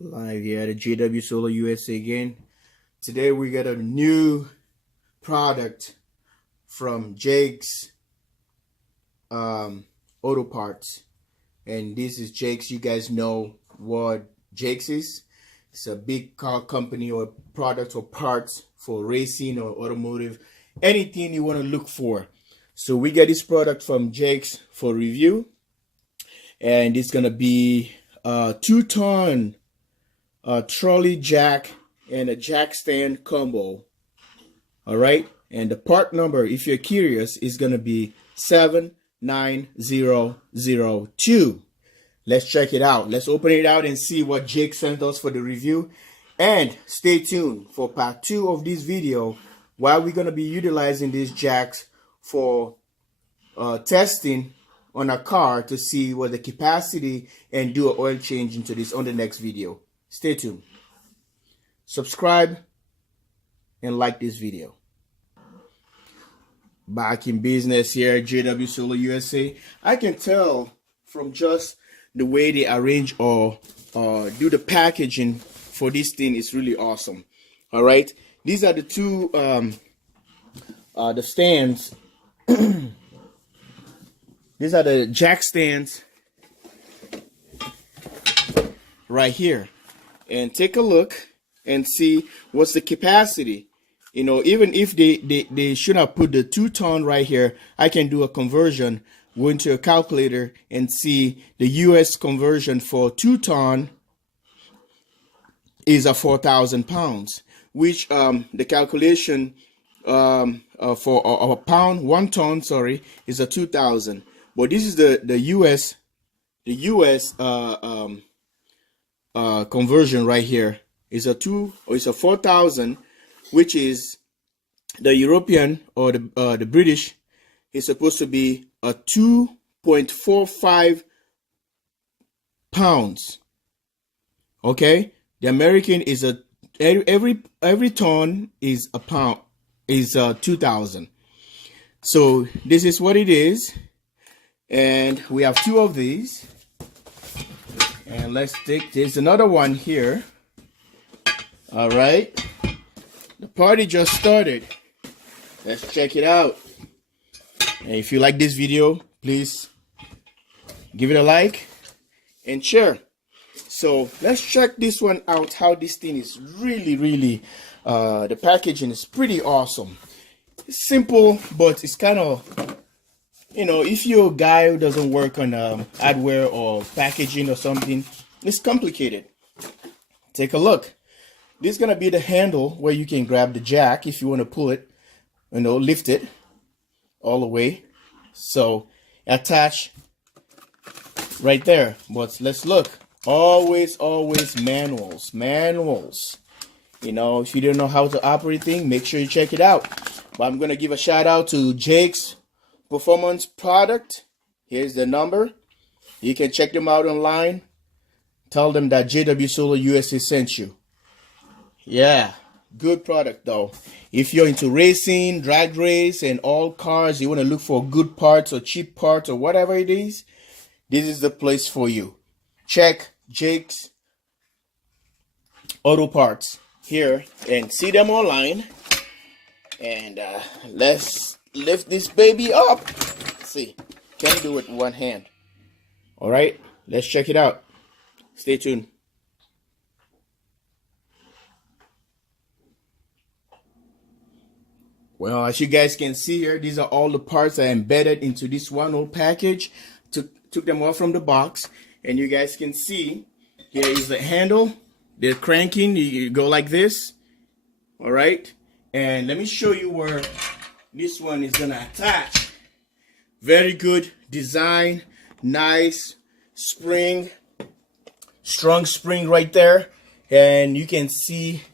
Live here at JW Solar USA again. Today we got a new product from Jegs Auto Parts, and this is Jegs. You guys know what Jegs is. It's a big car company or product or parts for racing or automotive, anything you want to look for. So we get this product from Jegs for review, and it's gonna be a 2-ton trolley jack and a jack stand combo. All right, and the part number, if you're curious, is going to be 79002. Let's check it out. Let's open it out and see what Jake sent us for the review. And stay tuned for part 2 of this video, while we're going to be utilizing these jacks for testing on a car to see what the capacity, and do an oil change into this on the next video. Stay tuned. Subscribe and like this video. Back in business here at JW Solar USA. I can tell from just the way they arrange or do the packaging for this thing is really awesome. All right, these are the two the stands. These are the jack stands right here. And take a look and see what's the capacity. You know, even if they should have put the 2-ton right here, I can do a conversion, go into a calculator and see the US conversion for 2-ton is a 4,000 pounds, which the calculation for a pound, 1 ton, sorry, is a 2,000. But this is the US conversion right here. Is a 4,000, which is the European or the British is supposed to be a 2.45 pounds. Okay, the American is every ton is a pound, is 2,000. So this is what it is, and we have 2 of these. And let's take, there's another one here. All right, the party just started. Let's check it out. And if you like this video, please give it a like and share. So let's check this one out, how this thing is really the packaging is pretty awesome. It's simple, but it's kind of, you know, if you're a guy who doesn't work on hardware or packaging or something, it's complicated. Take a look. This is going to be the handle where you can grab the jack if you want to pull it, you know, lift it all the way. So attach right there. But let's look. Always manuals. You know, if you don't know how to operate thing, make sure you check it out. But I'm going to give a shout out to Jake's Performance product. Here's the number. You can check them out online. Tell them that JW Solar USA sent you. Yeah, good product though. If you're into racing, drag race, and all cars, you want to look for good parts or cheap parts or whatever it is, this is the place for you. Check Jake's Auto Parts here and see them online. And let's lift this baby up. Let's see, can't do it with one hand. All right, let's check it out. Stay tuned. Well, as you guys can see here, these are all the parts that are embedded into this one whole package. Took them all from the box, and you guys can see here is the handle. The cranking, you go like this. All right, and let me show you where this one is gonna attach. Very good design, nice spring, strong spring right there. And you can see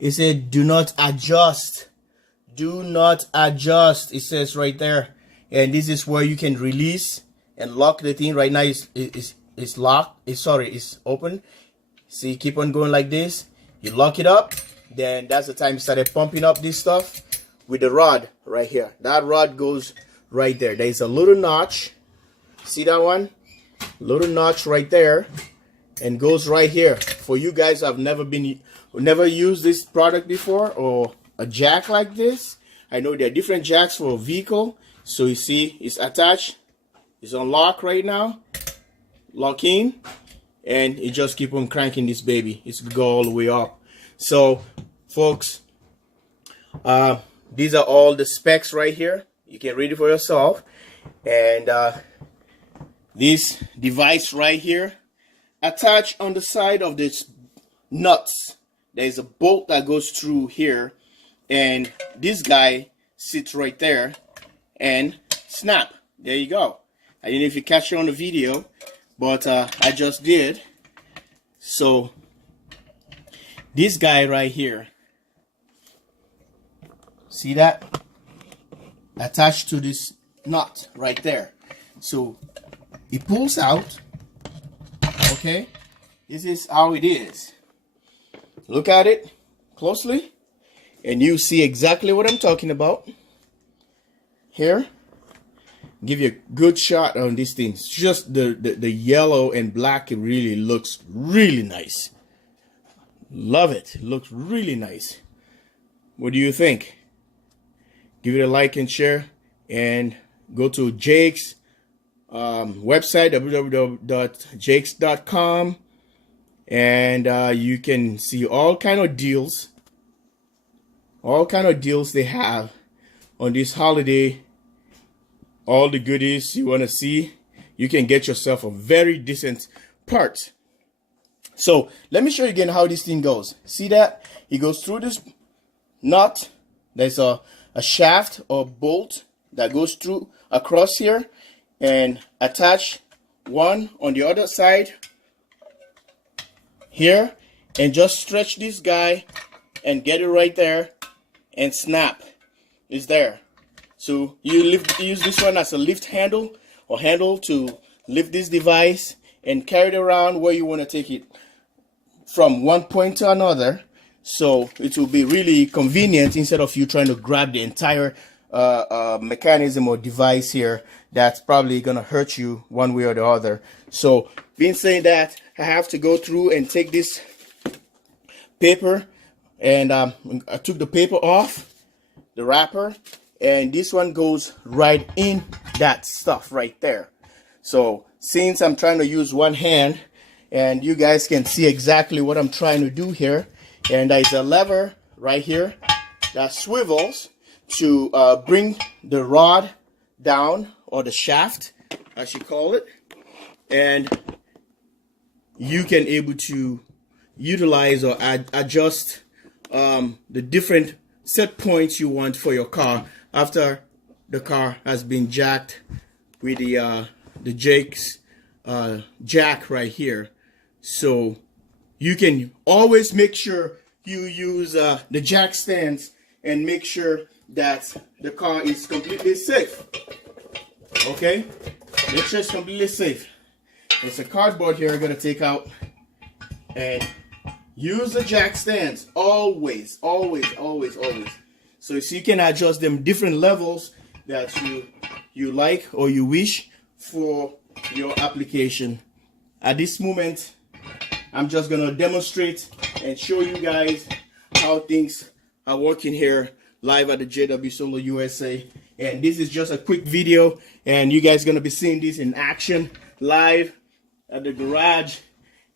it said do not adjust. Do not adjust, it says right there. And this is where you can release and lock the thing. Right now it's locked, it's open. See, keep on going like this. You lock it up, then that's the time you started pumping up this stuff with the rod right here. That rod goes right there. There's a little notch. See that one? Little notch right there, and goes right here. for you guys who have never used this product before, or a jack like this. I know there are different jacks for a vehicle. So you see it's attached, it's on lock right now, lock in, and it just keep on cranking this baby. It's go all the way up. So folks, these are all the specs right here. You can read it for yourself. And this device right here, attached on the side of this nuts, there's a bolt that goes through here, and this guy sits right there and snap. There you go. I don't know if you catch it on the video, but I just did. So this guy right here, see that? Attached to this nut right there. So it pulls out. Okay, this is how it is. Look at it closely and you see exactly what I'm talking about. Here, give you a good shot on these things. Just the yellow and black, it really looks really nice. Love it. It looks really nice. What do you think? Give it a like and share, and go to Jegs website, www.jegs.com, and you can see all kind of deals they have on this holiday. All the goodies you want to see, you can get yourself a very decent part. So let me show you again how this thing goes. See that? It goes through this nut. There's a shaft or bolt that goes through across here, and attach one on the other side here, and just stretch this guy and get it right there, and snap. It's there. So you use this one as a lift handle or handle to lift this device and carry it around where you want to take it from one point to another. So it will be really convenient instead of you trying to grab the entire mechanism or device here. That's probably gonna hurt you one way or the other. So being saying that, I have to go through and take this paper, and I took the paper off the wrapper, and this one goes right in that stuff right there. So since I'm trying to use one hand, and you guys can see exactly what I'm trying to do here, and there's a lever right here that swivels to bring the rod down, or the shaft as you call it, and you can able to utilize or adjust the different set points you want for your car after the car has been jacked with the Jegs jack right here. So you can always make sure you use the jack stands and make sure that the car is completely safe. Okay, make sure it's completely safe. There's a cardboard here I'm gonna take out, and use the jack stands always. So you can adjust them different levels that you like or you wish for your application. At this moment, I'm just gonna demonstrate and show you guys how things are working here live at the JW Solar USA. And this is just a quick video, and you guys gonna be seeing this in action live at the garage.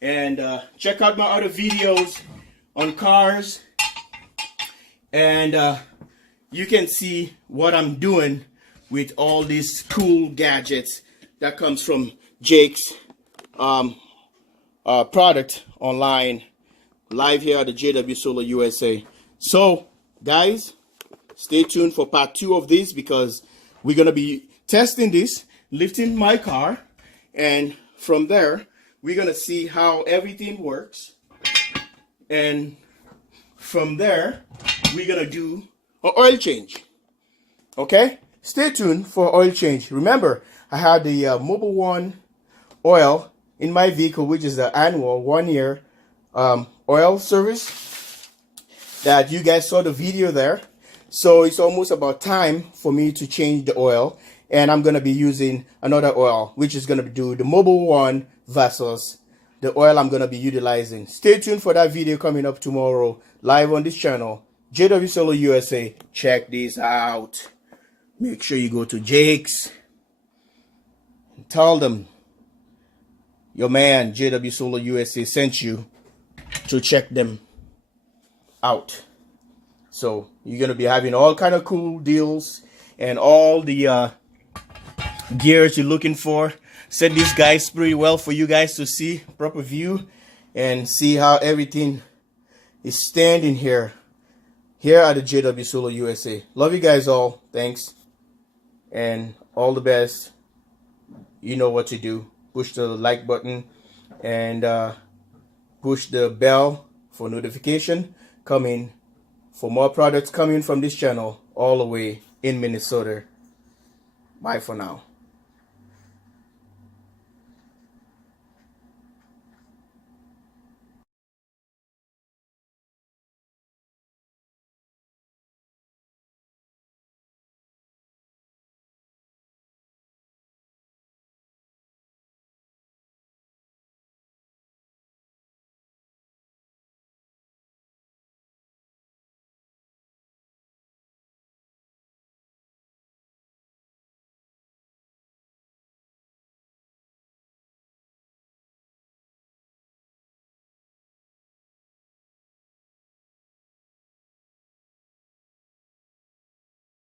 And check out my other videos on cars, and you can see what I'm doing with all these cool gadgets that comes from Jake's product online live here at the JW Solar USA. So guys, stay tuned for part 2 of this, because we're gonna be testing this, lifting my car, and from there we're gonna see how everything works, and from there we're gonna do an oil change. Okay, stay tuned for oil change. Remember, I had the Mobile One oil in my vehicle, which is the annual 1-year oil service that you guys saw the video there. So it's almost about time for me to change the oil, and I'm gonna be using another oil, which is gonna do the Mobile One versus the oil I'm going to be utilizing. Stay tuned for that video coming up tomorrow, live on this channel, JW Solar USA. Check this out. Make sure you go to Jegs and tell them your man JW Solar USA sent you to check them out. So you're going to be having all kind of cool deals and all the gears you're looking for. Set these guys pretty well for you guys to see proper view and see how everything is standing here at the JW Solar USA. Love you guys all. Thanks and all the best. You know what to do. Push the like button and push the bell for notification coming for more products coming from this channel all the way in Minnesota. Bye for now.